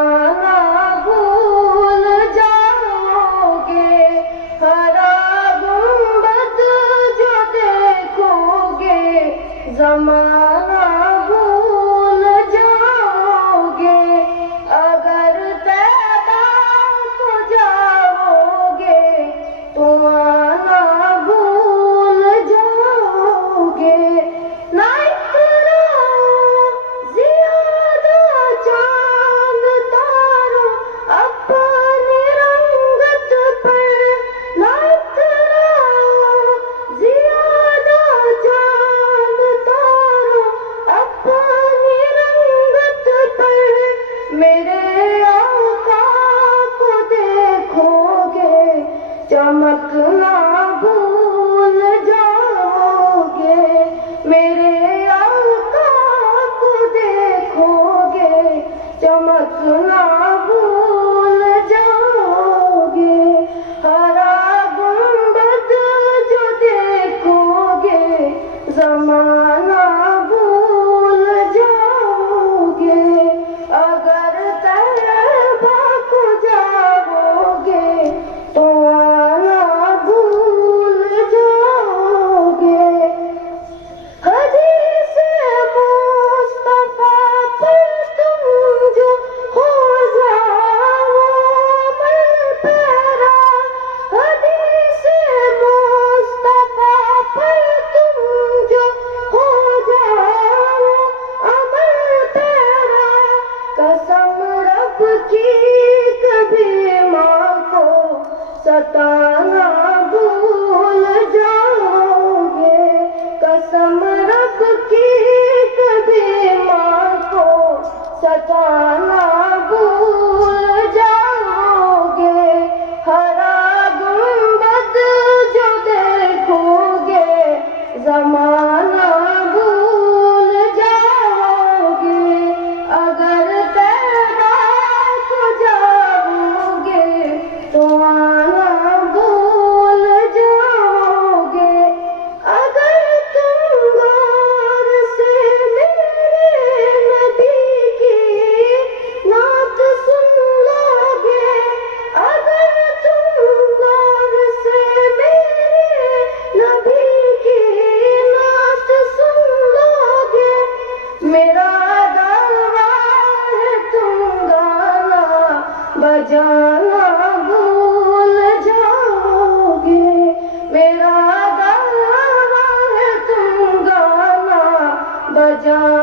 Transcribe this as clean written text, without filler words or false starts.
زمانہ بھول جاؤ گے، ہرا گنبد جو دیکھو گے، زمانہ بھول جاؤ گے، اگر طیبہ کو جاؤ گے تو آنا بھول جاؤ گے۔ نہ اتراؤ زیادہ چاند تاروں اپنی رنگت پر، نہ اتراؤ زیادہ چاند تاروں اپنی رنگت پر، میرے آقا کو دیکھو گے چمکنا بھول جاؤ گے، میرے آقا کو دیکھو گے چمکنا بھول جاؤ گے، ہرا گنبد جو دیکھو گے، زمانہ بھول جاؤ گے، اگر طیبہ کو جاؤ گے تو آنا بھول جاؤ گے۔ حدیث مصطفیٰ پر تم جو ہو جاؤ عمل پیرا، حدیث مصطفیٰ پر تم جو ہو جاؤ عمل پیرا، قسم رب کی کبھی ماں کو ستانا بھول جاؤ گے، قسم رب کی کبھی ماں کو ستانا بھول جاؤ گے، ہرا گنبد جو دیکھو گے، زمانہ بھول جاؤ گے، اگر طیبہ کو جاؤ گے تو آنا بھول جاؤ گے، اگر تم غور سے میرے نبی کی نعت سن لو گے، اگر تم غور سے میرے نبی کی نعت سن لو گے، میرا دعویٰ ہے تم گانا بجانا بھول جاؤ گے، میرا دعویٰ ہے تم گانا بجانا